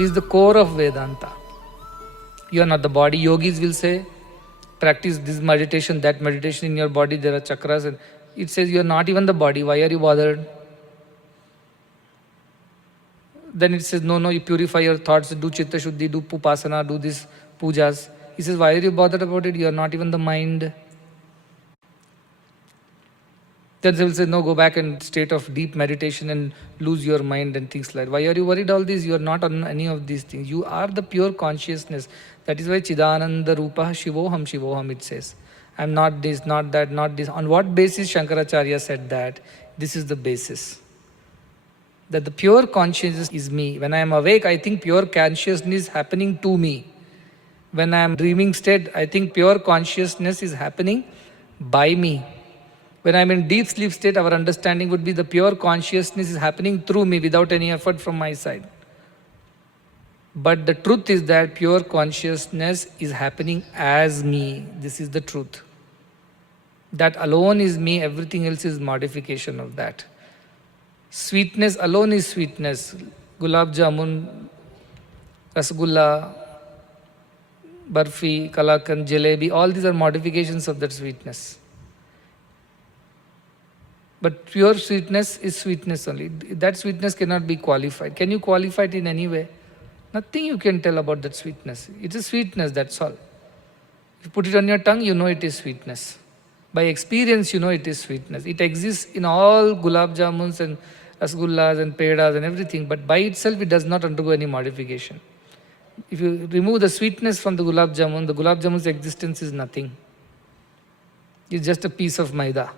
This is the core of Vedanta. You are not the body. Yogis will say, practice this meditation, that meditation in your body, there are chakras, and it says you are not even the body. Why are you bothered? Then it says, no, you purify your thoughts, do chitta shuddhi, do upasana, do this pujas. He says, why are you bothered about it? You are not even the mind. Then they will say, no, go back in state of deep meditation and lose your mind and things like that. Why are you worried all this? You are not on any of these things. You are the pure consciousness. That is why Chidananda Rupa Shivoham it says. I am not this, not that, not this. On what basis Shankaracharya said that? This is the basis. That the pure consciousness is me. When I am awake, I think pure consciousness is happening to me. When I am dreaming state, I think pure consciousness is happening by me. When I am in deep sleep state, our understanding would be the pure consciousness is happening through me without any effort from my side. But the truth is that pure consciousness is happening as me. This is the truth. That alone is me, everything else is modification of that. Sweetness alone is sweetness. Gulab jamun, rasgulla, barfi, kalakan, jalebi, all these are modifications of that sweetness. But pure sweetness is sweetness only. That sweetness cannot be qualified. Can you qualify it in any way? Nothing you can tell about that sweetness. It is sweetness, that's all. If you put it on your tongue, you know it is sweetness. By experience, you know it is sweetness. It exists in all gulab jamuns and rasgullas and pedas and everything, but by itself it does not undergo any modification. If you remove the sweetness from the gulab jamun's existence is nothing. It's just a piece of maida.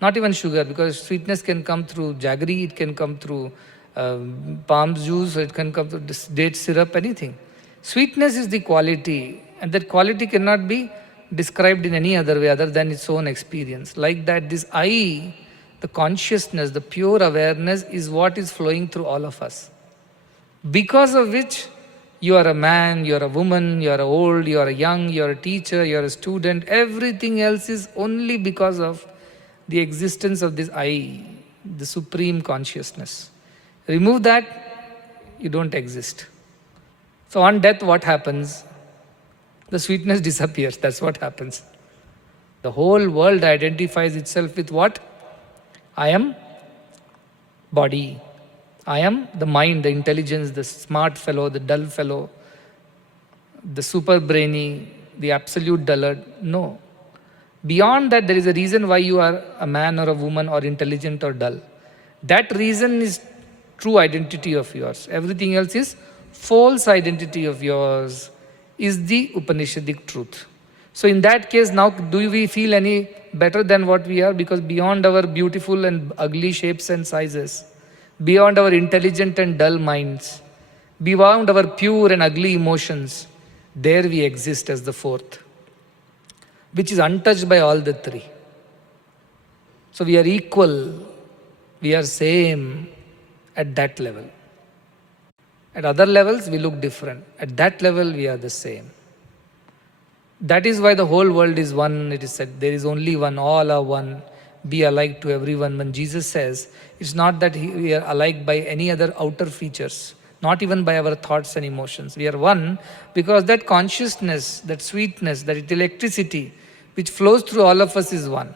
Not even sugar, because sweetness can come through jaggery, it can come through palm juice, it can come through date syrup, anything. Sweetness is the quality, and that quality cannot be described in any other way other than its own experience. Like that, this I, the consciousness, the pure awareness is what is flowing through all of us. Because of which you are a man, you are a woman, you are old, you are young, you are a teacher, you are a student. Everything else is only because of the existence of this I, the supreme consciousness. Remove that, you don't exist. So on death, what happens? The sweetness disappears. That's what happens. The whole world identifies itself with what? I am body. I am the mind, the intelligence, the smart fellow, the dull fellow, the super brainy, the absolute dullard. No. Beyond that, there is a reason why you are a man or a woman or intelligent or dull. That reason is true identity of yours. Everything else is false identity of yours, is the Upanishadic truth. So in that case, now do we feel any better than what we are? Because beyond our beautiful and ugly shapes and sizes, beyond our intelligent and dull minds, beyond our pure and ugly emotions, there we exist as the fourth, which is untouched by all the three. So we are equal, we are same at that level. At other levels, we look different. At that level, we are the same. That is why the whole world is one. It is said, there is only one, all are one. Be alike to everyone. When Jesus says, it's not that we are alike by any other outer features, not even by our thoughts and emotions. We are one because that consciousness, that sweetness, that electricity, which flows through all of us is one.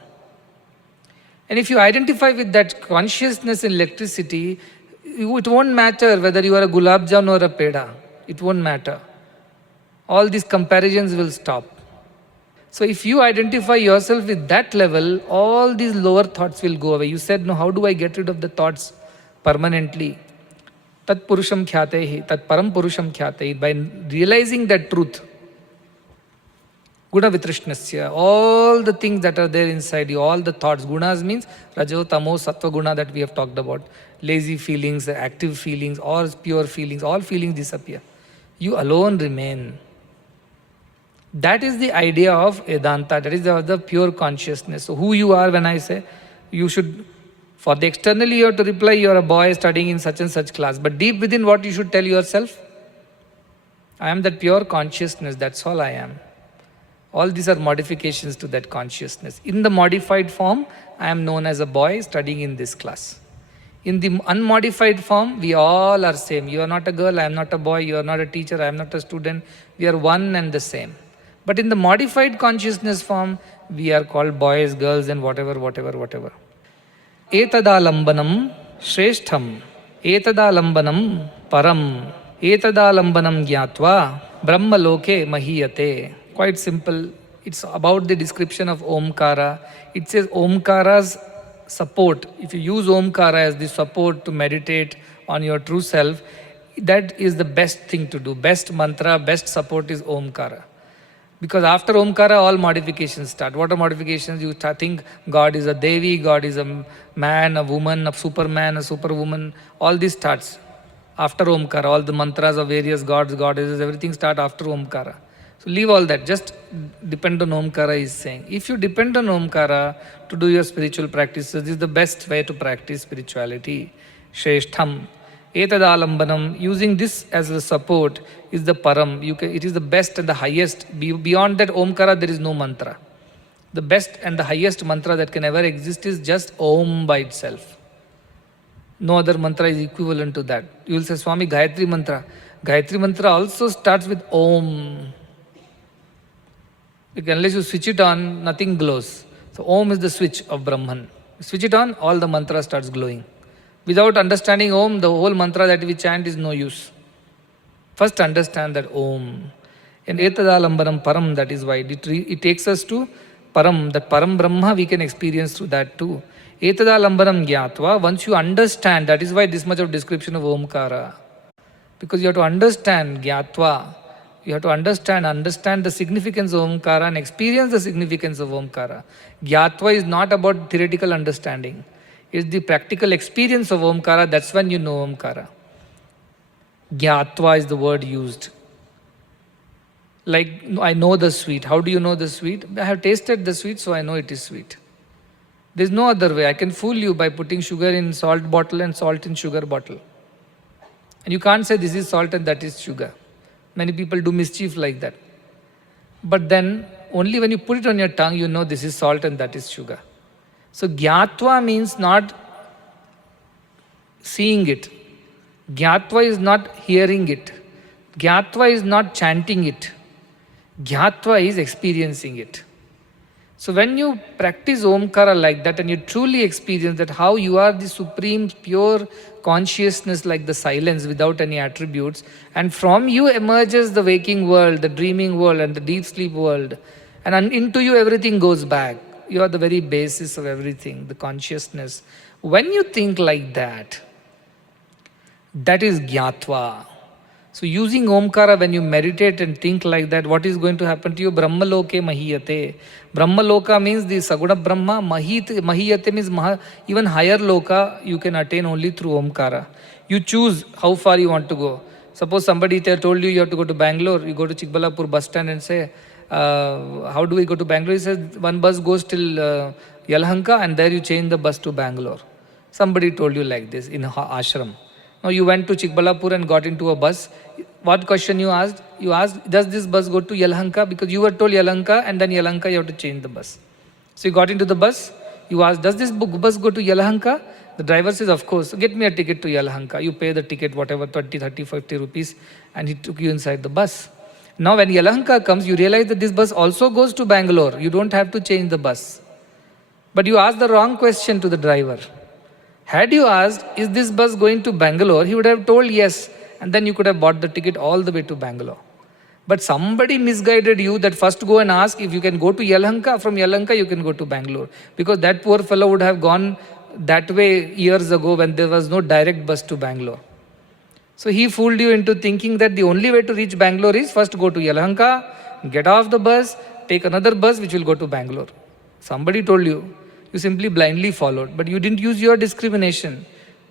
And if you identify with that consciousness and electricity, it won't matter whether you are a gulab jamun or a peda. It won't matter. All these comparisons will stop. So if you identify yourself with that level, all these lower thoughts will go away. You said, no, how do I get rid of the thoughts permanently? Tat purusham khyatehi, tat param purusham khyatehi. By realizing that truth, Guna vitrishnasya, all the things that are there inside you, all the thoughts. Gunas means rajo, tamo, sattva guna that we have talked about. Lazy feelings, active feelings, or pure feelings, all feelings disappear. You alone remain. That is the idea of Vedanta, that is the pure consciousness. So who you are, when I say, you should, for the externally you have to reply, you are a boy studying in such and such class. But deep within, what you should tell yourself? I am that pure consciousness, that's all I am. All these are modifications to that consciousness. In the modified form, I am known as a boy studying in this class. In the unmodified form, we all are same. You are not a girl, I am not a boy, you are not a teacher, I am not a student. We are one and the same. But in the modified consciousness form, we are called boys, girls, and whatever. Etadalambanam shreshtham. Etadalambanam param. Etadalambanam gyatva brahmaloke mahiyate. Quite simple. It's about the description of Omkara. It says Omkara's support. If you use Omkara as the support to meditate on your true self, that is the best thing to do. Best mantra, best support is Omkara. Because after Omkara, all modifications start. What are modifications? You think God is a Devi, God is a man, a woman, a superman, a superwoman. All this starts after Omkara. All the mantras of various gods, goddesses, everything start after Omkara. So leave all that. Just depend on Omkara is saying. If you depend on Omkara to do your spiritual practices, this is the best way to practice spirituality. Shreshtham. Etadalambanam, using this as a support, is the param. It is the best and the highest. Beyond that Omkara, there is no mantra. The best and the highest mantra that can ever exist is just Om by itself. No other mantra is equivalent to that. You will say, Swami, Gayatri mantra. Gayatri mantra also starts with Om. Because unless you switch it on, nothing glows. So Om is the switch of Brahman. Switch it on, all the mantra starts glowing. Without understanding Om, the whole mantra that we chant is no use. First understand that Om. And Etadalambanam Param, that is why it takes us to Param. That Param Brahma we can experience through that too. Etadalambanam Gyatva, once you understand, that is why this much of description of Omkara. Because you have to understand Gyatva. You have to understand the significance of Omkara and experience the significance of Omkara. Gyatva is not about theoretical understanding. It's the practical experience of Omkara, that's when you know Omkara. Gyatva is the word used. Like, I know the sweet. How do you know the sweet? I have tasted the sweet, so I know it is sweet. There's no other way. I can fool you by putting sugar in salt bottle and salt in sugar bottle. And you can't say this is salt and that is sugar. Many people do mischief like that. But then, only when you put it on your tongue, you know this is salt and that is sugar. So Gyatva means not seeing it. Gyatva is not hearing it. Gyatva is not chanting it. Gyatva is experiencing it. So when you practice Omkara like that and you truly experience that how you are the supreme pure consciousness like the silence without any attributes, and from you emerges the waking world, the dreaming world and the deep sleep world, and into you everything goes back. You are the very basis of everything, the consciousness. When you think like that, that is Gyatva. So using Omkara, when you meditate and think like that, what is going to happen to you? Brahmaloke mahiyate. Brahmaloka means the Saguna Brahma. Mahiyate means even higher loka you can attain only through Omkara. You choose how far you want to go. Suppose somebody told you have to go to Bangalore, you go to Chikbalapur bus stand and say, how do we go to Bangalore? He says, one bus goes till Yelahanka and there you change the bus to Bangalore. Somebody told you like this in ashram. Now you went to Chikbalapur and got into a bus. What question you asked? You asked, does this bus go to Yelahanka? Because you were told Yelahanka and then Yelahanka you have to change the bus. So you got into the bus. You asked, does this bus go to Yelahanka? The driver says, of course. Get me a ticket to Yelahanka. You pay the ticket, whatever, 20, 30, 50 rupees, and he took you inside the bus. Now when Yelahanka comes, you realize that this bus also goes to Bangalore. You don't have to change the bus. But you asked the wrong question to the driver. Had you asked, is this bus going to Bangalore? He would have told yes. And then you could have bought the ticket all the way to Bangalore. But somebody misguided you that first go and ask if you can go to Yelahanka. From Yelahanka you can go to Bangalore. Because that poor fellow would have gone that way years ago when there was no direct bus to Bangalore. So he fooled you into thinking that the only way to reach Bangalore is first go to Yelahanka, get off the bus, take another bus which will go to Bangalore. Somebody told you. You simply blindly followed. But you didn't use your discrimination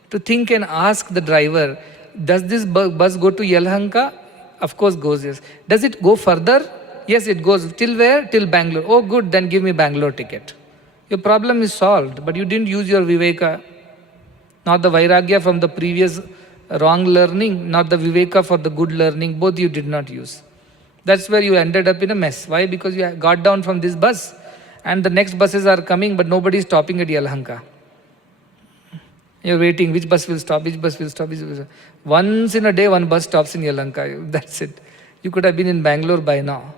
to think and ask the driver, does this bus go to Yelahanka? Of course goes, yes. Does it go further? Yes, it goes. Till where? Till Bangalore. Oh good, then give me Bangalore ticket. Your problem is solved, but you didn't use your Viveka, not the Vairagya from the previous wrong learning, not the Viveka for the good learning, both you did not use. That's where you ended up in a mess. Why? Because you got down from this bus and the next buses are coming, but nobody is stopping at Yelahanka. You're waiting, which bus will stop, which bus will stop, which bus will stop. Once in a day, one bus stops in Yelahanka. That's it. You could have been in Bangalore by now.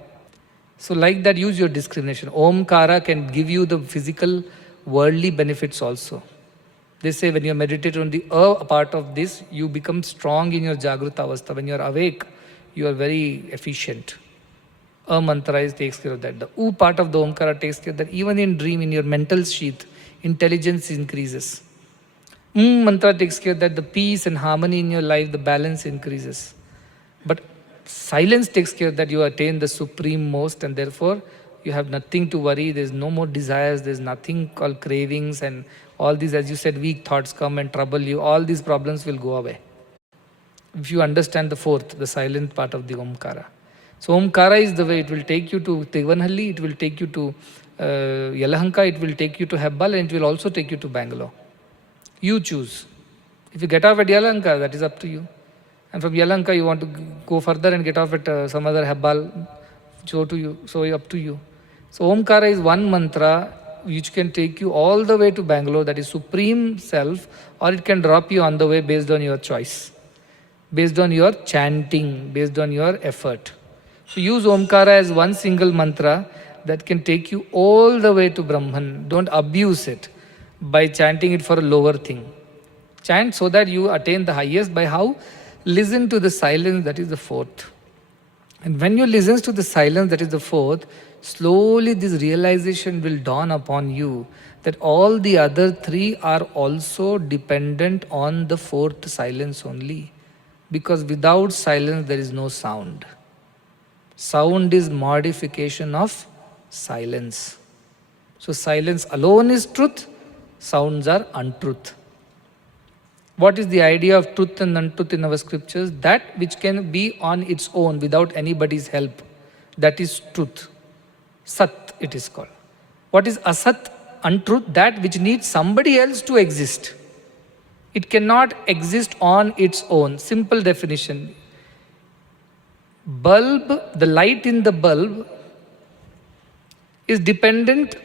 So like that, use your discrimination. Omkara can give you the physical, worldly benefits also. They say when you meditate on the part of this, you become strong in your Jagruta Avastha. When you are awake, you are very efficient. Mantra takes care of that. The U part of the Omkara takes care of that. Even in dream, in your mental sheath, intelligence increases. Mantra takes care of that. The peace and harmony in your life, the balance increases. But silence takes care of that. You attain the supreme most, and therefore you have nothing to worry. There's no more desires. There's nothing called cravings, and all these, as you said, weak thoughts come and trouble you. All these problems will go away. If you understand the fourth, the silent part of the Omkara. So Omkara is the way. It will take you to Tevanhalli, it will take you to Yelahanka, it will take you to Hebbal, and it will also take you to Bangalore. You choose. If you get off at Yelahanka, that is up to you. And from Yelahanka, you want to go further and get off at some other Hebbal, so up to you. So Omkara is one mantra which can take you all the way to Bangalore, that is Supreme Self, or it can drop you on the way based on your choice, based on your chanting, based on your effort. So use Omkara as one single mantra that can take you all the way to Brahman. Don't abuse it by chanting it for a lower thing. Chant so that you attain the highest. By how? Listen to the silence, that is the fourth. And when you listen to the silence, that is the fourth, slowly this realization will dawn upon you that all the other three are also dependent on the fourth silence only. Because without silence, there is no sound. Sound is modification of silence. So silence alone is truth, sounds are untruth. What is the idea of truth and untruth in our scriptures? That which can be on its own without anybody's help. That is truth. Sat, it is called. What is asat, untruth? That which needs somebody else to exist. It cannot exist on its own. Simple definition. Bulb, the light in the bulb is dependent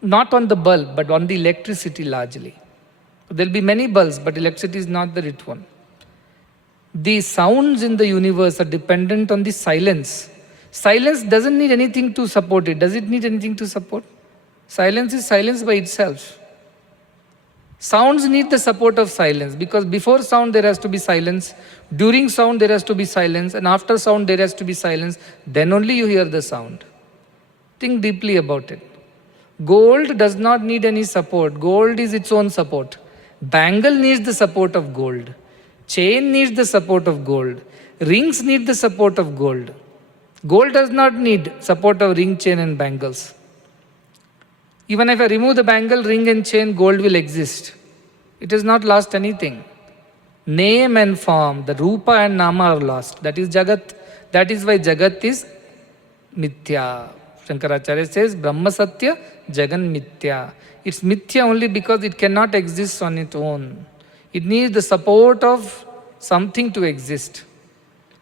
not on the bulb but on the electricity largely. There will be many bulbs, but electricity is not the right one. The sounds in the universe are dependent on the silence. Silence doesn't need anything to support it. Does it need anything to support? Silence is silence by itself. Sounds need the support of silence, because before sound there has to be silence, during sound there has to be silence, and after sound there has to be silence. Then only you hear the sound. Think deeply about it. Gold does not need any support. Gold is its own support. Bangle needs the support of gold. Chain needs the support of gold. Rings need the support of gold. Gold does not need support of ring, chain and bangles. Even if I remove the bangle, ring and chain, gold will exist. It has not lost anything. Name and form, the Rupa and Nama are lost. That is Jagat. That is why Jagat is Mithya. Shankaracharya says, Brahma Satya, Jagan Mithya. It's Mithya only because it cannot exist on its own. It needs the support of something to exist.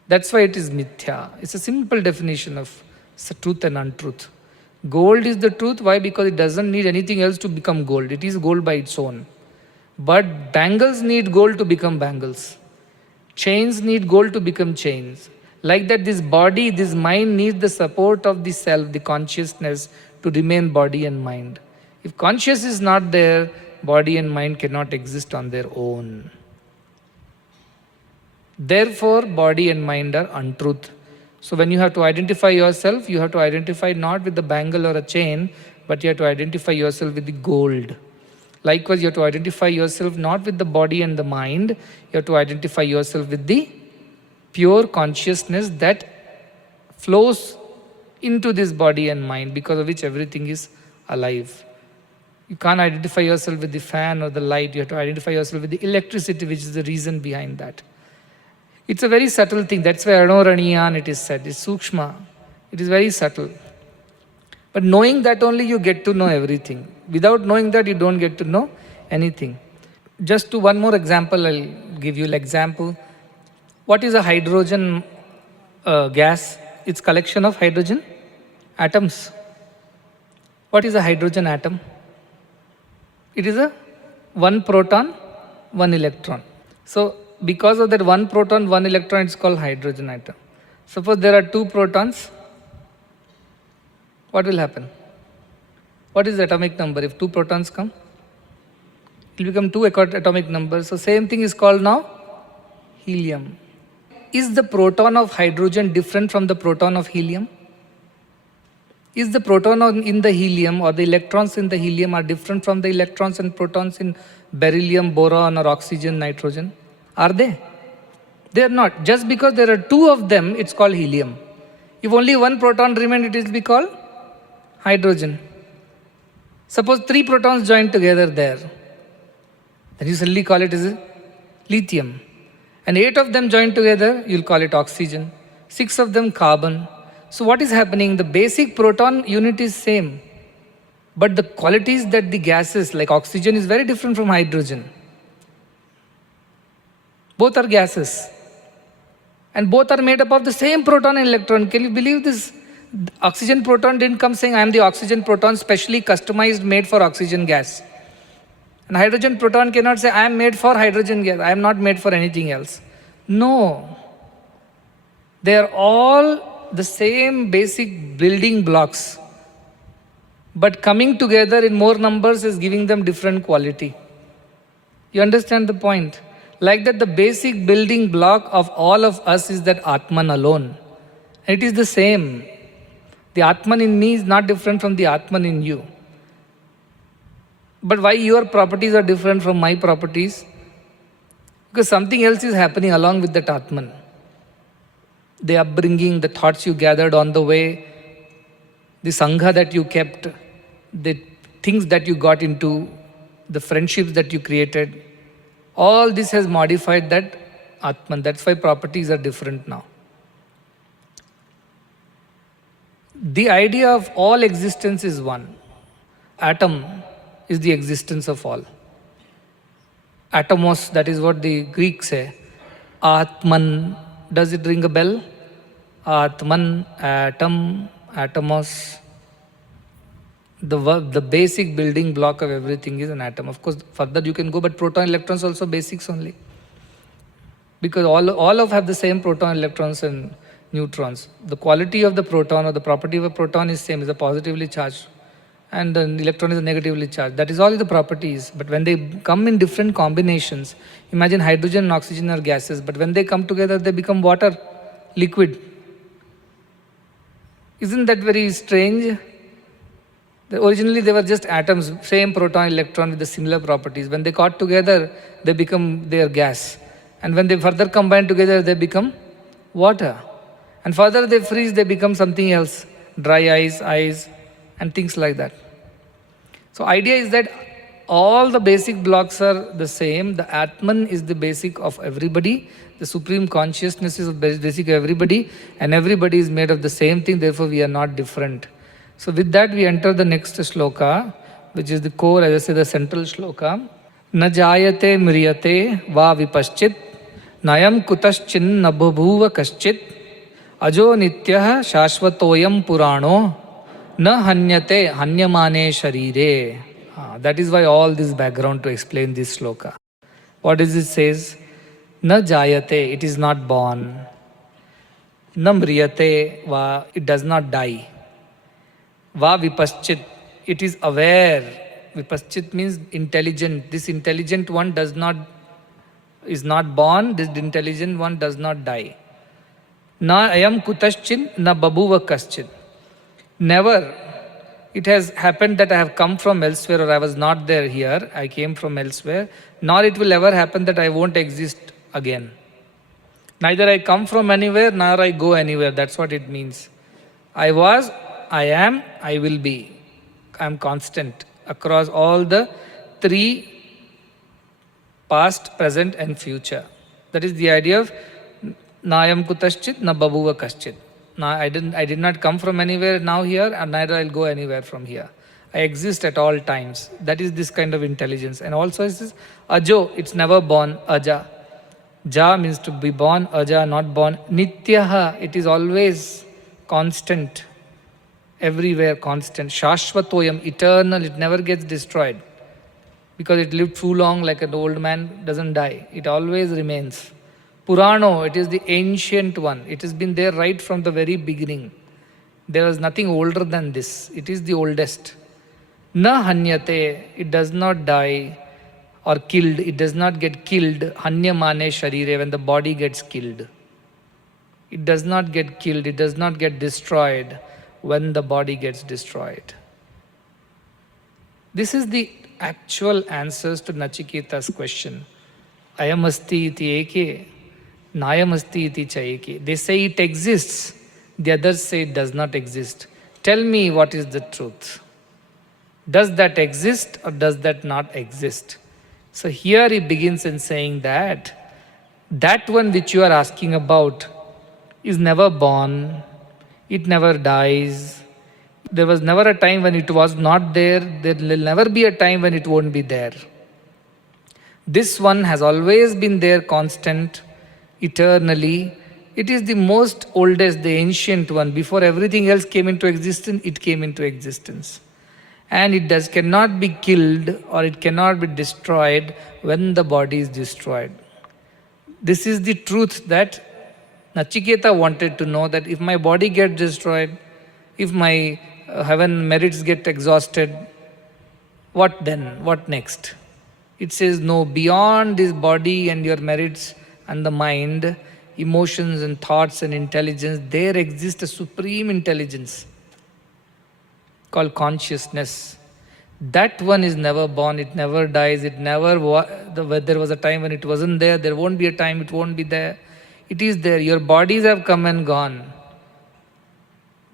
That's why it is Mithya. It's a simple definition of truth and untruth. Gold is the truth. Why? Because it doesn't need anything else to become gold. It is gold by its own. But bangles need gold to become bangles. Chains need gold to become chains. Like that, this body, this mind needs the support of the self, the consciousness, to remain body and mind. If conscious is not there, body and mind cannot exist on their own. Therefore, body and mind are untruth. So when you have to identify yourself, you have to identify not with the bangle or a chain, but you have to identify yourself with the gold. Likewise, you have to identify yourself not with the body and the mind, you have to identify yourself with the pure consciousness that flows into this body and mind, because of which everything is alive. You can't identify yourself with the fan or the light, you have to identify yourself with the electricity, which is the reason behind that. It's a very subtle thing. That's why Anoraniyan it is said. It's Sukshma. It is very subtle. But knowing that only you get to know everything. Without knowing that, you don't get to know anything. Just to one more example, I'll give you an example. What is a hydrogen gas? It's collection of hydrogen atoms. What is a hydrogen atom? It is a one proton, one electron. So because of that one proton, one electron, it's called hydrogen atom. Suppose there are two protons, what will happen? What is the atomic number if two protons come? It will become two atomic numbers. So same thing is called now helium. Is the proton of hydrogen different from the proton of helium? Is the proton in the helium or the electrons in the helium are different from the electrons and protons in beryllium, boron or oxygen, nitrogen? Are they? They are not. Just because there are two of them, it's called helium. If only one proton remained, it will be called hydrogen. Suppose three protons join together there, then you suddenly call it as lithium. And 8 of them join together, you'll call it oxygen. 6 of them carbon. So what is happening? The basic proton unit is same. But the qualities that the gases, like oxygen, is very different from hydrogen. Both are gases. And both are made up of the same proton and electron. Can you believe this? The oxygen proton didn't come saying, I am the oxygen proton, specially customized, made for oxygen gas. And hydrogen proton cannot say, I am made for hydrogen gas, I am not made for anything else. No. They are all the same basic building blocks. But coming together in more numbers is giving them different quality. You understand the point? Like that, the basic building block of all of us is that Atman alone. It is the same. The Atman in me is not different from the Atman in you. But why your properties are different from my properties? Because something else is happening along with that Atman. The upbringing, the thoughts you gathered on the way, the Sangha that you kept, the things that you got into, the friendships that you created, all this has modified that Atman. That's why properties are different now. The idea of all existence is one. Atom is the existence of all. Atomos, that is what the Greeks say. Atman, does it ring a bell? Atman, atom, atomos. The basic building block of everything is an atom. Of course, further you can go, but proton, electrons also basics only. Because all of have the same proton, electrons and neutrons. The quality of the proton or the property of a proton is same, is a positively charged. And the electron is negatively charged. That is all the properties. But when they come in different combinations, imagine hydrogen and oxygen are gases, but when they come together, they become water, liquid. Isn't that very strange? Originally, they were just atoms, same proton, electron with the similar properties. When they got together, they become their gas. And when they further combine together, they become water. And further they freeze, they become something else. Dry ice, and things like that. So idea is that all the basic blocks are the same. The Atman is the basic of everybody. The supreme consciousness is the basic of everybody. And everybody is made of the same thing. Therefore, we are not different. So with that, we enter the next shloka, which is the core, as I say, the central shloka. Na jayate mriyate va vipaschit, nayam kutaschin nabhuva kaschit, ajo nityah shashvatoyam purano, na hanyate hanyamane sharire. That is why all this background to explain this shloka. What does it says? Na jayate, it is not born. Na mriyate va, it does not die. Va vipaschit, it is aware. Vipaschit means intelligent. This intelligent one is not born, this intelligent one does not die. Na ayam kutaschin, na babuva kaschin. Never. It has happened that I have come from elsewhere or I was not there here, I came from elsewhere, nor it will ever happen that I won't exist again. Neither I come from anywhere, nor I go anywhere. That's what it means. I was, I am, I will be. I am constant across all the three, past, present and future. That is the idea of Nayam kutaschit, na babuva kaschit. Now I did not come from anywhere now here, and neither I'll go anywhere from here. I exist at all times. That is this kind of intelligence. And also it says ajo, it's never born, aja. Ja means to be born, aja not born. Nityaha, it is always constant. Everywhere constant. Shashvatoyam, eternal, it never gets destroyed. because it lived too long like an old man, doesn't die. It always remains. Purano, it is the ancient one. It has been there right from the very beginning. There was nothing older than this. It is the oldest. Na hanyate, it does not die or killed. It does not get killed. Hanya mane sharire, when the body gets killed. It does not get killed. It does not get destroyed when the body gets destroyed. This is the actual answers to Nachiketa's question. Ayamasti iti eke, nayamasti iti cha eke. They say it exists, the others say it does not exist. Tell me what is the truth. Does that exist or does that not exist? So here he begins in saying that one which you are asking about is never born, it never dies. There was never a time when it was not there, there will never be a time when it won't be there. This one has always been there, constant, eternally. It is the most oldest, the ancient one. Before everything else came into existence, it came into existence. And it cannot be killed or it cannot be destroyed when the body is destroyed. This is the truth that Nachiketa wanted to know, that if my body gets destroyed, if my heaven merits get exhausted, what then? What next? It says, no, beyond this body and your merits and the mind, emotions and thoughts and intelligence, there exists a supreme intelligence called consciousness. That one is never born, it never dies, it never, there was a time when it wasn't there, there won't be a time it won't be there. It is there. Your bodies have come and gone.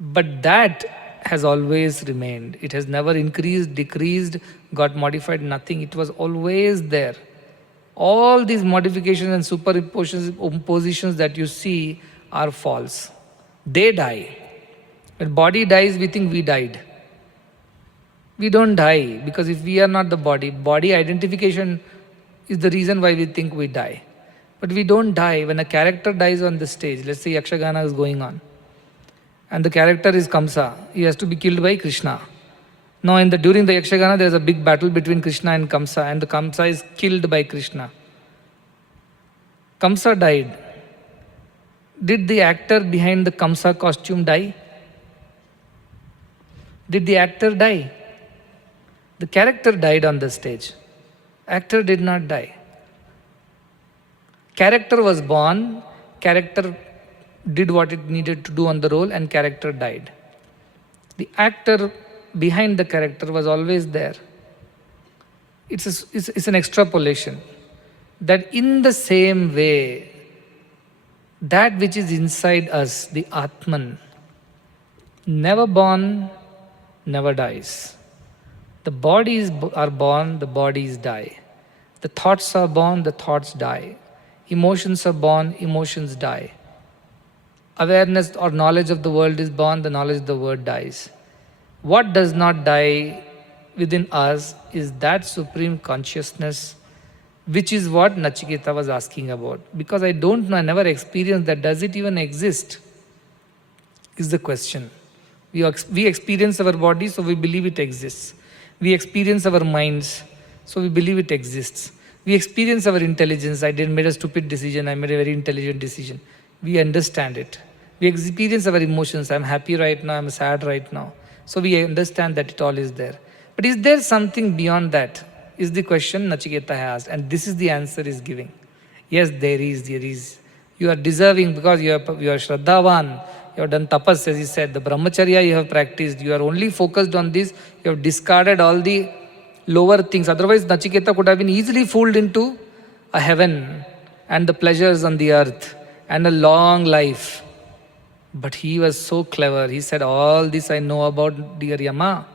But that has always remained. It has never increased, decreased, got modified, nothing. It was always there. All these modifications and superimpositions that you see are false. They die. When body dies, we think we died. We don't die, because if we are not the body, body identification is the reason why we think we die. But we don't die. When a character dies on the stage, let's say Yakshagana is going on, and the character is Kamsa, he has to be killed by Krishna. Now during the Yakshagana, there is a big battle between Krishna and Kamsa, and the Kamsa is killed by Krishna. Kamsa died. Did the actor behind the Kamsa costume die? Did the actor die? The character died on the stage. Actor did not die. Character was born, character did what it needed to do on the role, and character died. The actor behind the character was always there. It's an extrapolation. That in the same way, that which is inside us, the Atman, never born, never dies. The bodies are born, the bodies die. The thoughts are born, the thoughts die. Emotions are born, emotions die. Awareness or knowledge of the world is born, the knowledge of the world dies. What does not die within us is that supreme consciousness, which is what Nachiketa was asking about. Because I don't know, I never experienced that. Does it even exist? Is the question. We experience our body, so we believe it exists. We experience our minds, so we believe it exists. We experience our intelligence. I made a stupid decision, I made a very intelligent decision. We understand it. We experience our emotions. I'm happy right now, I'm sad right now. So we understand that it all is there. But is there something beyond that? Is the question Nachiketa has, and this is the answer he's giving. Yes, there is. You are deserving because you are Shraddhavan, you have done tapas, as he said, the brahmacharya you have practiced, you are only focused on this, you have discarded all the lower things. Otherwise, Nachiketa could have been easily fooled into a heaven and the pleasures on the earth and a long life. But he was so clever. He said, all this I know about dear Yama.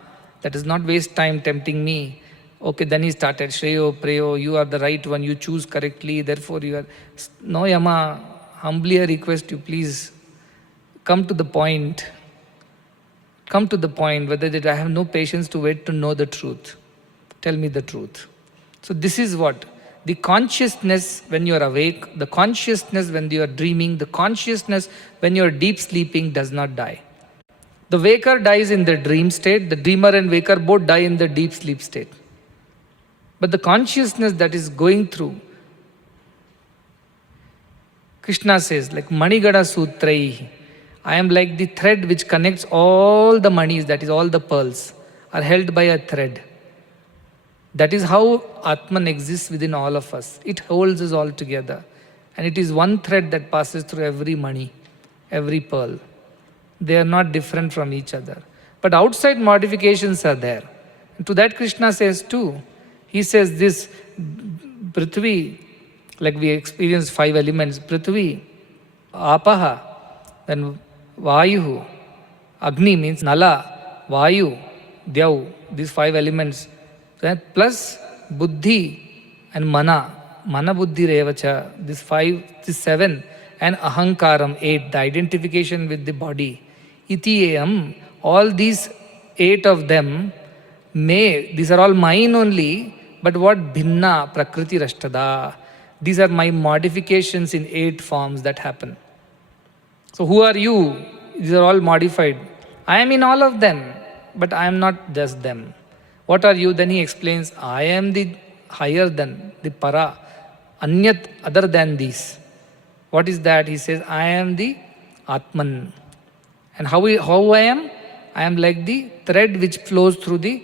That is not waste time tempting me. Okay, then he started, Shreyo, Preyo, you are the right one, you choose correctly, therefore you are... No, Yama, humbly I request you, please, come to the point. Come to the point, whether that I have no patience to wait to know the truth. Tell me the truth. So this is what? The consciousness when you are awake, the consciousness when you are dreaming, the consciousness when you are deep sleeping does not die. The waker dies in the dream state, the dreamer and waker both die in the deep sleep state. But the consciousness that is going through, Krishna says, like Manigada Sutrai, I am like the thread which connects all the manis, that is all the pearls, are held by a thread. That is how Atman exists within all of us. It holds us all together. And it is one thread that passes through every mani, every pearl. They are not different from each other. But outside modifications are there. And to that Krishna says too. He says this, Prithvi, like we experience 5 elements, Prithvi, Apaha, then Vayu, Agni means Nala, Vayu, Dyav, these 5 elements. Plus Buddhi and Mana Buddhi Revacha, this 7, and Ahankaram, 8, the identification with the body. Iti all these 8 of them these are all mine only, but what Bhinna, Prakriti Rashtada, these are my modifications in 8 forms that happen. So who are you? These are all modified. I am in all of them, but I am not just them. What are you? Then he explains, I am the higher than, the para, anyat, other than these. What is that? He says, I am the Atman. And how I am? I am like the thread which flows through the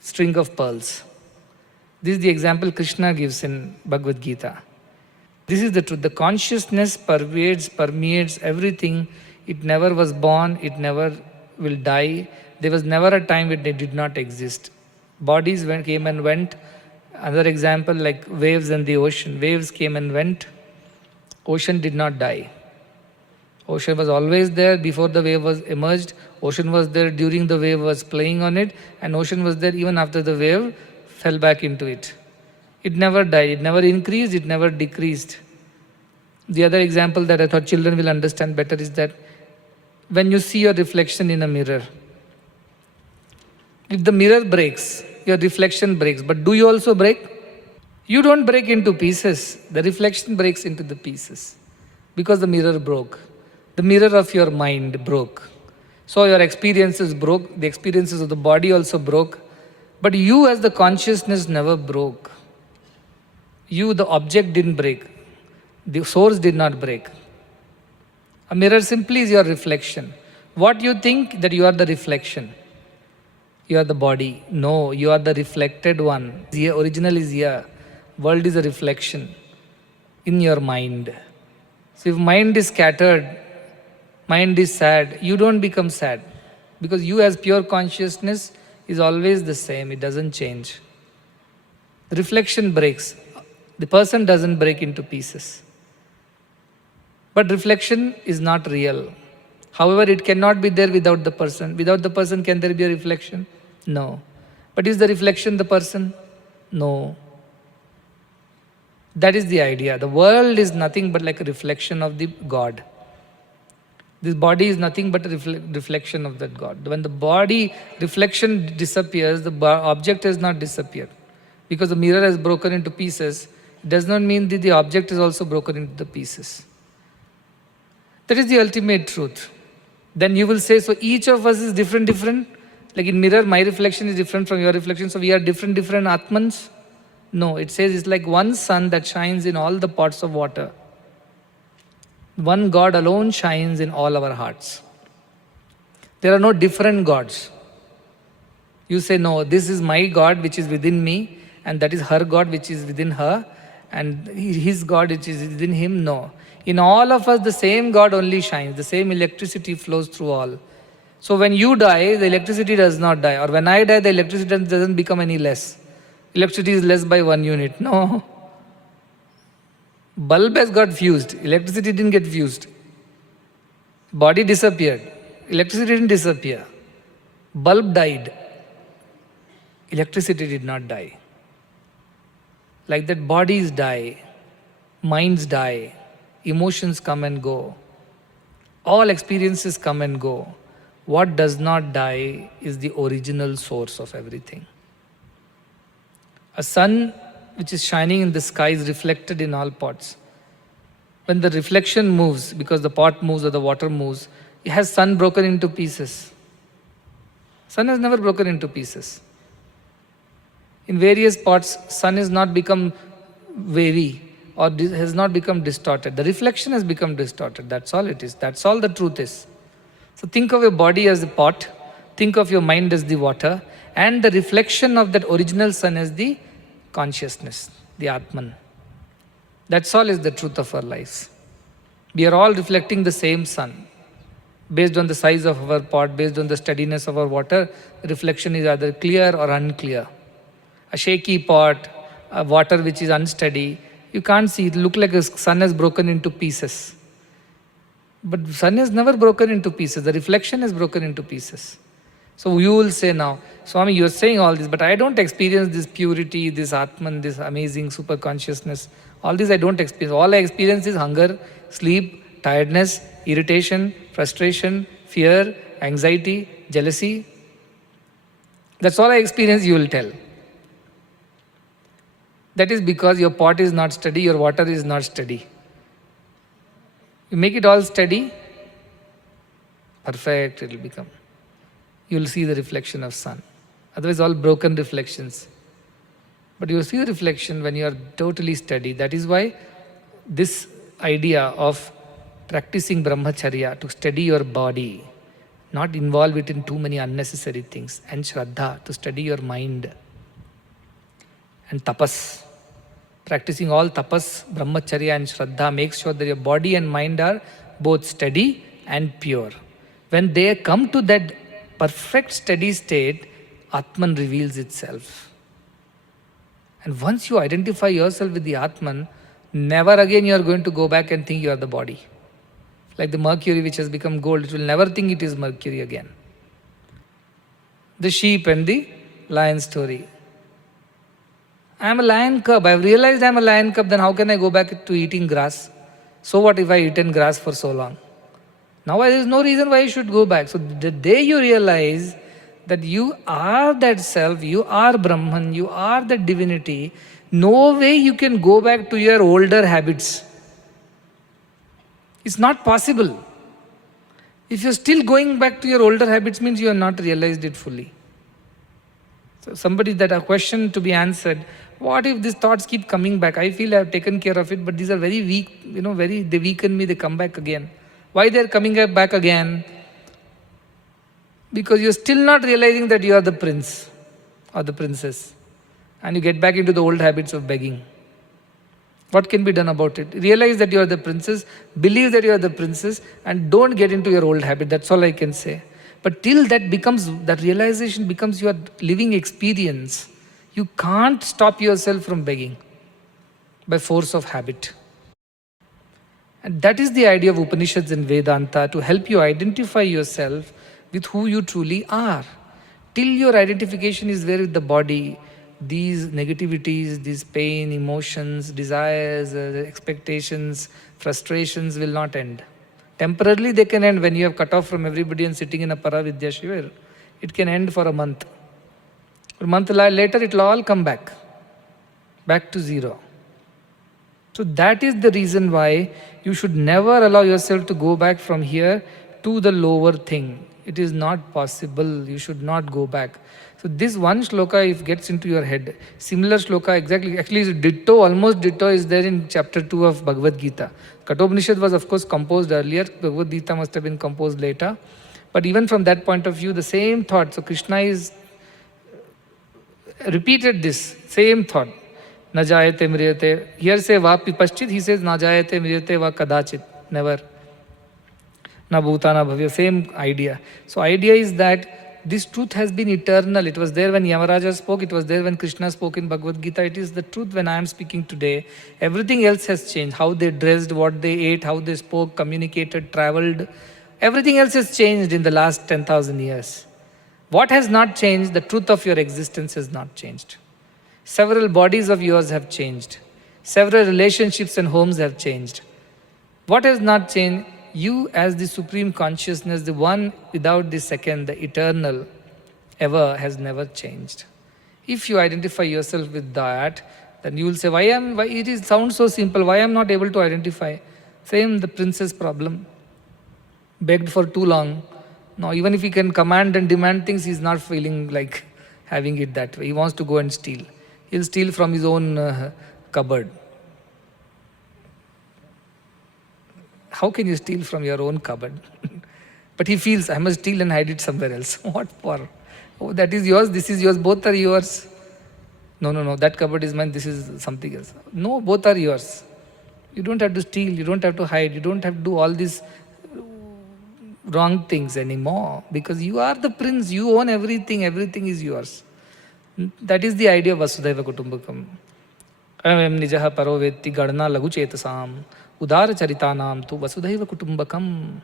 string of pearls. This is the example Krishna gives in Bhagavad Gita. This is the truth. The consciousness permeates everything. It never was born, it never will die. There was never a time when it did not exist. Bodies came and went. Another example, like waves in the ocean. Waves came and went. Ocean did not die. Ocean was always there before the wave was emerged. Ocean was there during the wave was playing on it. And ocean was there even after the wave fell back into it. It never died. It never increased. It never decreased. The other example that I thought children will understand better is that when you see your reflection in a mirror, if the mirror breaks, your reflection breaks. But do you also break? You don't break into pieces. The reflection breaks into the pieces because the mirror broke. The mirror of your mind broke. So your experiences broke. The experiences of the body also broke. But you as the consciousness never broke. You, the object, didn't break. The source did not break. A mirror simply is your reflection. What you think that you are the reflection. You are the body. No, you are the reflected one. The original is here. World is a reflection in your mind. So if mind is scattered, mind is sad, you don't become sad. Because you as pure consciousness is always the same. It doesn't change. The reflection breaks. The person doesn't break into pieces. But reflection is not real. However, it cannot be there without the person. Without the person, can there be a reflection? No. But is the reflection the person? No. That is the idea. The world is nothing but like a reflection of the God. This body is nothing but a reflection of that God. When the body reflection disappears, the object has not disappeared. Because the mirror has broken into pieces, it does not mean that the object is also broken into the pieces. That is the ultimate truth. Then you will say, so each of us is different. Like in mirror, my reflection is different from your reflection, so we are different Atmans. No, it says it's like one sun that shines in all the pots of water. One God alone shines in all our hearts. There are no different gods. You say, no, this is my God which is within me, and that is her God which is within her, and his God which is within him. No. In all of us, the same God only shines. The same electricity flows through all. So when you die, the electricity does not die. Or when I die, the electricity doesn't become any less. Electricity is less by 1 unit. No. Bulb has got fused. Electricity didn't get fused. Body disappeared. Electricity didn't disappear. Bulb died. Electricity did not die. Like that, bodies die. Minds die. Emotions come and go. All experiences come and go. What does not die is the original source of everything. A sun which is shining in the sky is reflected in all pots. When the reflection moves, because the pot moves or the water moves, it has sun broken into pieces. Sun has never broken into pieces. In various spots, sun is not become wavy or has not become distorted. The reflection has become distorted. That's all it is. That's all the truth is. So think of your body as the pot, think of your mind as the water, and the reflection of that original sun as the consciousness, the Atman. That's all is the truth of our lives. We are all reflecting the same sun. Based on the size of our pot, based on the steadiness of our water, the reflection is either clear or unclear. A shaky pot, a water which is unsteady, you can't see. It look like the sun has broken into pieces. But the sun is never broken into pieces. The reflection is broken into pieces. So you will say now, Swami, you are saying all this, but I don't experience this purity, this Atman, this amazing super consciousness. All this I don't experience. All I experience is hunger, sleep, tiredness, irritation, frustration, fear, anxiety, jealousy. That's all I experience, you will tell. That is because your pot is not steady, your water is not steady. You make it all steady, perfect it will become. You will see the reflection of sun. Otherwise all broken reflections. But you will see the reflection when you are totally steady. That is why this idea of practicing brahmacharya to steady your body, not involve it in too many unnecessary things, and shraddha to study your mind, and tapas. Practicing all tapas, brahmacharya and shraddha makes sure that your body and mind are both steady and pure. When they come to that perfect steady state, Atman reveals itself. And once you identify yourself with the Atman, never again you are going to go back and think you are the body. Like the mercury which has become gold, it will never think it is mercury again. The sheep and the lion story. I am a lion cub. I have realized I am a lion cub, then how can I go back to eating grass? So what if I eaten grass for so long? Now there is no reason why you should go back. So the day you realize that you are that self, you are Brahman, you are that divinity, no way you can go back to your older habits. It's not possible. If you're still going back to your older habits, means you have not realized it fully. So somebody that a question to be answered, what if these thoughts keep coming back? I feel I have taken care of it, but these are very weak, they weaken me, they come back again. Why they're coming back again? Because you're still not realizing that you are the prince or the princess. And you get back into the old habits of begging. What can be done about it? Realize that you are the princess, believe that you are the princess, and don't get into your old habit. That's all I can say. But till that realization becomes your living experience, you can't stop yourself from begging by force of habit. And that is the idea of Upanishads and Vedanta, to help you identify yourself with who you truly are. Till your identification is there with the body, these negativities, these pain, emotions, desires, expectations, frustrations will not end. Temporarily they can end when you have cut off from everybody and sitting in a Paravidya Shivir. It can end for a month. A month later it will all come back to zero. So that is the reason why you should never allow yourself to go back from here to the lower thing. It is not possible. You should not go back. So this one shloka, if gets into your head, similar shloka exactly, actually ditto, almost ditto is there in chapter 2 of Bhagavad Gita. Kathopanishad was of course composed earlier, Bhagavad Gita must have been composed later. But even from that point of view, the same thought. So Krishna is repeated this same thought. Na jayate mriyate. Here say va pipaschit, he says na jayate mriyate va kadachit. Never. Na bhuta na bhavya. Same idea. So idea is that this truth has been eternal. It was there when Yamaraja spoke, it was there when Krishna spoke in Bhagavad Gita. It is the truth when I am speaking today. Everything else has changed. How they dressed, what they ate, how they spoke, communicated, traveled. Everything else has changed in the last 10,000 years. What has not changed? The truth of your existence has not changed. Several bodies of yours have changed. Several relationships and homes have changed. What has not changed? You as the Supreme Consciousness, the one without the second, the eternal, ever has never changed. If you identify yourself with that, then you will say, why it sounds so simple, why I am not able to identify? Same the princess problem. Begged for too long. Now even if he can command and demand things, he is not feeling like having it that way. He wants to go and steal. He'll steal from his own cupboard. How can you steal from your own cupboard? But he feels, I must steal and hide it somewhere else. What for? Oh, that is yours, this is yours, both are yours. No, no, no, that cupboard is mine, this is something else. No, both are yours. You don't have to steal, you don't have to hide, you don't have to do all these wrong things anymore, because you are the prince, you own everything, everything is yours. That is the idea of Vasudhaiva Kutumbakam. Ayam nijaha paro vetti gadna lagu chetasam udara charitanam tu Vasudhaiva Kutumbakam.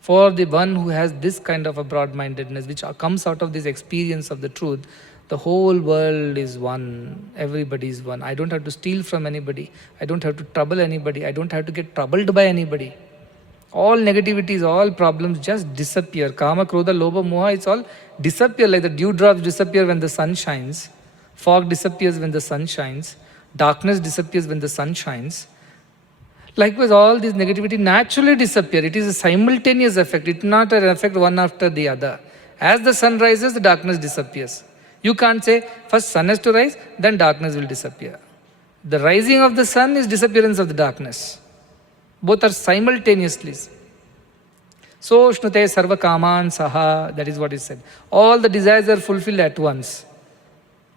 For the one who has this kind of a broad-mindedness, which comes out of this experience of the truth, the whole world is one, everybody is one. I don't have to steal from anybody, I don't have to trouble anybody, I don't have to get troubled by anybody. All negativities, all problems just disappear. Kama, Krodha, Lobha, Moha, it's all disappear like the dewdrops disappear when the sun shines. Fog disappears when the sun shines. Darkness disappears when the sun shines. Likewise, all this negativity naturally disappear. It is a simultaneous effect. It's not an effect one after the other. As the sun rises, the darkness disappears. You can't say, first sun has to rise, then darkness will disappear. The rising of the sun is disappearance of the darkness. Both are simultaneously. So, Shnute sarva kaman saha, that is what is said. All the desires are fulfilled at once.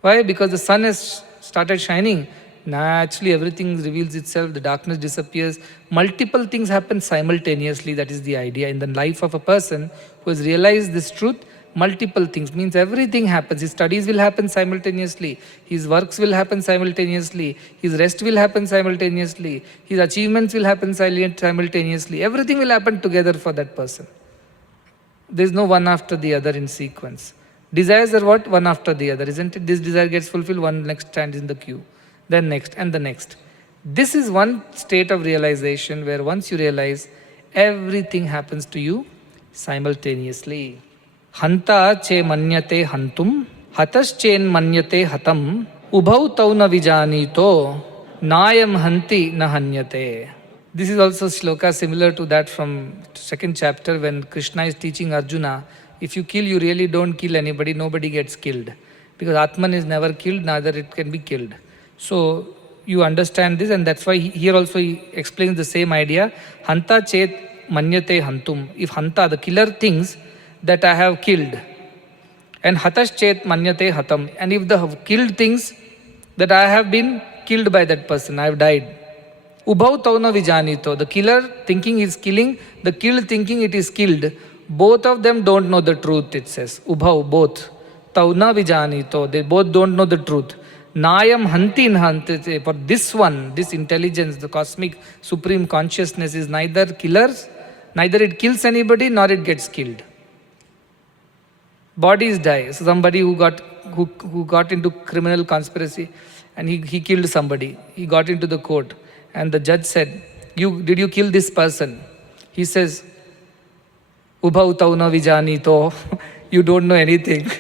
Why? Because the sun has started shining. Naturally, everything reveals itself, the darkness disappears. Multiple things happen simultaneously. That is the idea. In the life of a person who has realized this truth, multiple things means everything happens. His studies will happen simultaneously, his works will happen simultaneously, his rest will happen simultaneously, his achievements will happen simultaneously. Everything will happen together for that person. There is no one after the other in sequence. Desires are what? One after the other, isn't it? This desire gets fulfilled, one next stands in the queue, then next and the next. This is one state of realization where once you realize, everything happens to you simultaneously. Hanta che manyate hantum, hataschen manyate hatam, ubhau tau na vijanito, nayam hanti na hanyate. This is also shloka similar to that from second chapter when Krishna is teaching Arjuna, if you kill, you really don't kill anybody, nobody gets killed. Because Atman is never killed, neither it can be killed. So you understand this, and that's why here also he explains the same idea. Hanta chet manyate hantum. If hanta, the killer things that I have killed, and hatash chet manyate hatam. And if the killed things that I have been killed by that person, I have died. Ubhau tauna vijanito. The killer thinking is killing, the killed thinking it is killed. Both of them don't know the truth, it says. Ubhau, both. Tauna vijanito. They both don't know the truth. Nayam hanti nhante. For this one, this intelligence, the cosmic supreme consciousness is neither killers, neither it kills anybody, nor it gets killed. Bodies die. So somebody who got into criminal conspiracy and he killed somebody. He got into the court and the judge said, did you kill this person? He says, Ubhau tauna vijanito. You don't know anything.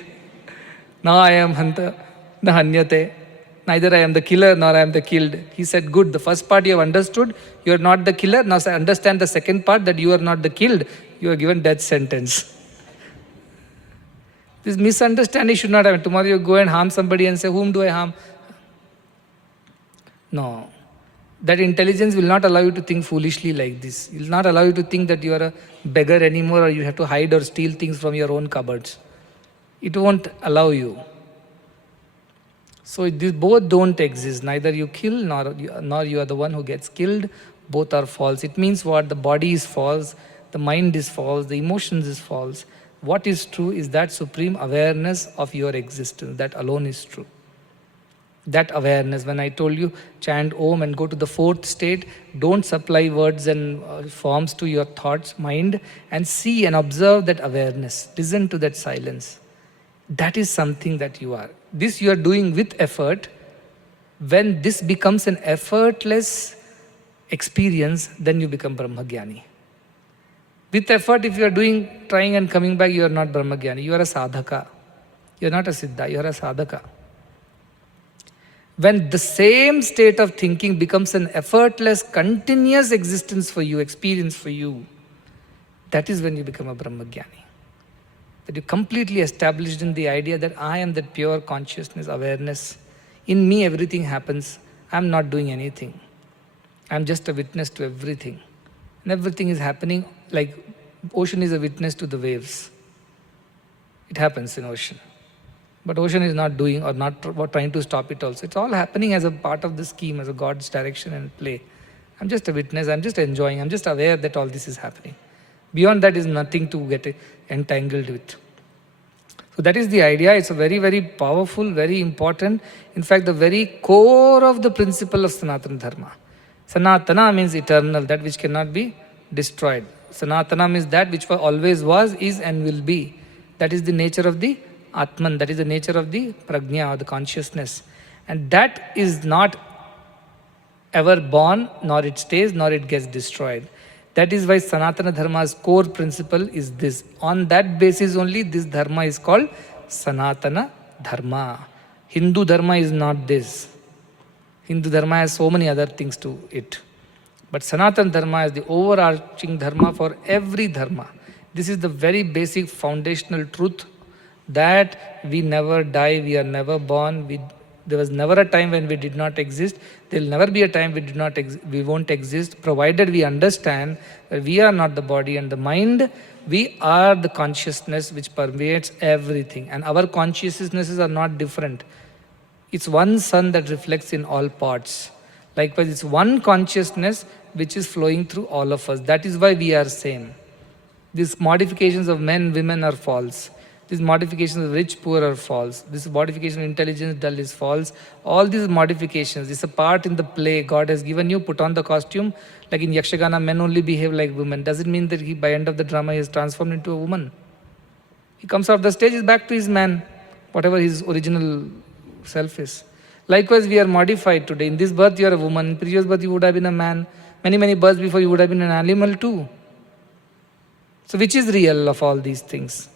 Now I am hanta na hanyate. Neither I am the killer nor I am the killed. He said, good, the first part you have understood, you are not the killer. Now understand the second part, that you are not the killed. You are given death sentence. This misunderstanding should not happen. Tomorrow you go and harm somebody and say, whom do I harm? No. That intelligence will not allow you to think foolishly like this. It will not allow you to think that you are a beggar anymore or you have to hide or steal things from your own cupboards. It won't allow you. So these both don't exist. Neither you kill nor you are the one who gets killed. Both are false. It means what? The body is false, the mind is false, the emotions is false. What is true is that supreme awareness of your existence. That alone is true. That awareness, when I told you, chant Om and go to the fourth state, don't supply words and forms to your thoughts, mind, and see and observe that awareness. Listen to that silence. That is something that you are. This you are doing with effort. When this becomes an effortless experience, then you become Brahmagyani. With effort, if you are doing, trying and coming back, you are not Brahmagyani. You are a sadhaka. You are not a siddha, you are a sadhaka. When the same state of thinking becomes an effortless, continuous existence for you, experience for you, that is when you become a Brahmagyani. That you completely established in the idea that I am that pure consciousness, awareness, In me, everything happens. I'm not doing anything. I'm just a witness to everything. And everything is happening like ocean is a witness to the waves. It happens in ocean. But ocean is not doing or not trying to stop it also. It's all happening as a part of the scheme, as a God's direction and play. I'm just a witness. I'm just enjoying. I'm just aware that all this is happening. Beyond that is nothing to get entangled with. So that is the idea. It's a very, very powerful, very important. In fact, the very core of the principle of Sanatana Dharma. Sanatana means eternal, that which cannot be destroyed. Sanatana means that which always was, is and will be. That is the nature of the Atman, that is the nature of the Prajna or the consciousness. And that is not ever born, nor it stays, nor it gets destroyed. That is why Sanatana Dharma's core principle is this. On that basis only, this Dharma is called Sanatana Dharma. Hindu Dharma is not this. Hindu Dharma has so many other things to it. But Sanatana Dharma is the overarching Dharma for every Dharma. This is the very basic foundational truth that we never die, we are never born, there was never a time when we did not exist. There will never be a time we won't exist, provided we understand that we are not the body and the mind. We are the consciousness which permeates everything. And our consciousnesses are not different. It's one sun that reflects in all parts. Likewise, it's one consciousness which is flowing through all of us. That is why we are same. These modifications of men, women are false. These modifications of rich, poor are false. This modification of intelligence, dull is false. All these modifications, it's a part in the play God has given you. Put on the costume. Like in Yakshagana, men only behave like women. Doesn't mean that by end of the drama he is transformed into a woman. He comes off the stage, is back to his man, whatever his original self is. Likewise, we are modified today. In this birth, you are a woman. In previous birth, you would have been a man. Many, many births before, you would have been an animal too. So which is real of all these things?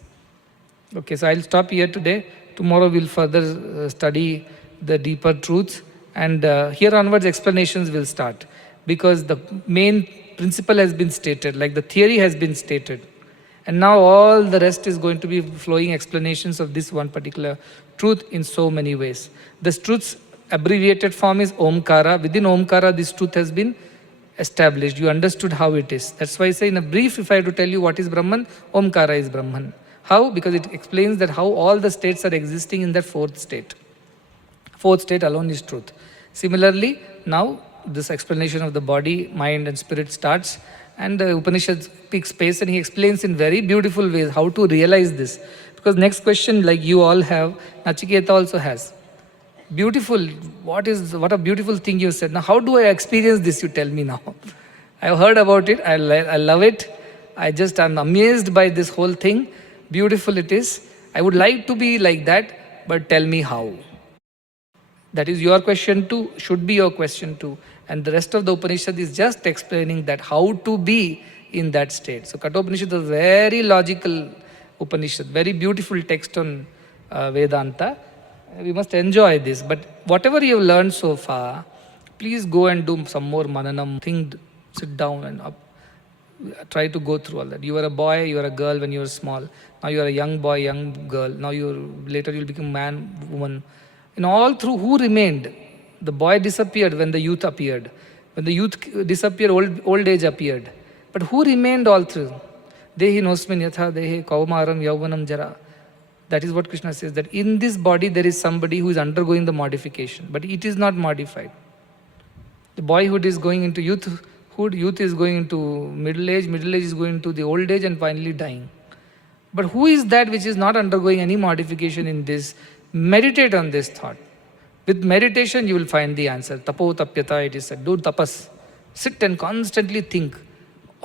Okay, so I'll stop here today. Tomorrow we'll further study the deeper truths, and here onwards explanations will start, because the main principle has been stated, like the theory has been stated, and now all the rest is going to be flowing explanations of this one particular truth in so many ways. This truth's abbreviated form is Omkara. Within Omkara, this truth has been established. You understood how it is. That's why I say in a brief, if I have to tell you what is Brahman, Omkara is Brahman. How? Because it explains that how all the states are existing in that fourth state. Fourth state alone is truth. Similarly, now this explanation of the body, mind and spirit starts, and the Upanishad picks space and he explains in very beautiful ways how to realize this. Because next question, like you all have, Nachiketa also has. Beautiful, what a beautiful thing you said. Now how do I experience this, you tell me now. I've heard about it, I love it. I'm amazed by this whole thing. Beautiful it is. I would like to be like that, but tell me how. That is your question too, should be your question too. And the rest of the Upanishad is just explaining that how to be in that state. So Kathopanishad is a very logical Upanishad, very beautiful text on Vedanta. We must enjoy this. But whatever you have learned so far, please go and do some more mananam. Think, sit down and try to go through all that. You were a boy, you were a girl when you were small. Now you are a young boy, young girl. Now later you'll become man, woman. And all through, who remained? The boy disappeared when the youth appeared. When the youth disappeared, old age appeared. But who remained all through? Dehi nosmin yatha dehe kaumaram yauvanam jara. That is what Krishna says, that in this body there is somebody who is undergoing the modification, but it is not modified. The boyhood is going into youthhood, youth is going into middle age is going to the old age and finally dying. But who is that which is not undergoing any modification in this? Meditate on this thought. With meditation you will find the answer. Tapo tapyata, it is said. Do tapas. Sit and constantly think.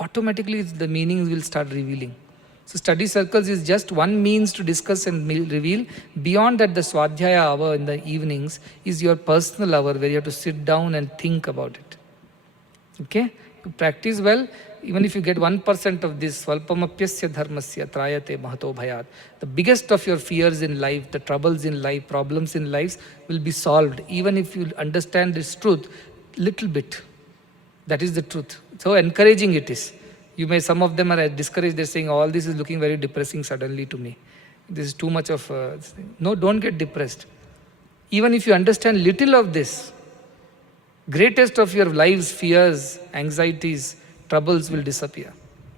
Automatically the meanings will start revealing. So study circles is just one means to discuss and reveal. Beyond that, the Swadhyaya hour in the evenings is your personal hour where you have to sit down and think about it. Okay? You practice well. Even if you get 1% of this, Svalpamapyasya dharmasya trayate mahato bhayat. The biggest of your fears in life, the troubles in life, problems in life will be solved. Even if you understand this truth, little bit. That is the truth. So encouraging it is. Some of them are discouraged, they're saying, all this is looking very depressing suddenly to me. This is too much of no, don't get depressed. Even if you understand little of this, greatest of your life's fears, anxieties, troubles will disappear.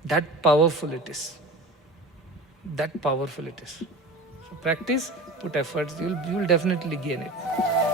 That powerful it is. That powerful it is. So practice, put efforts, you will definitely gain it.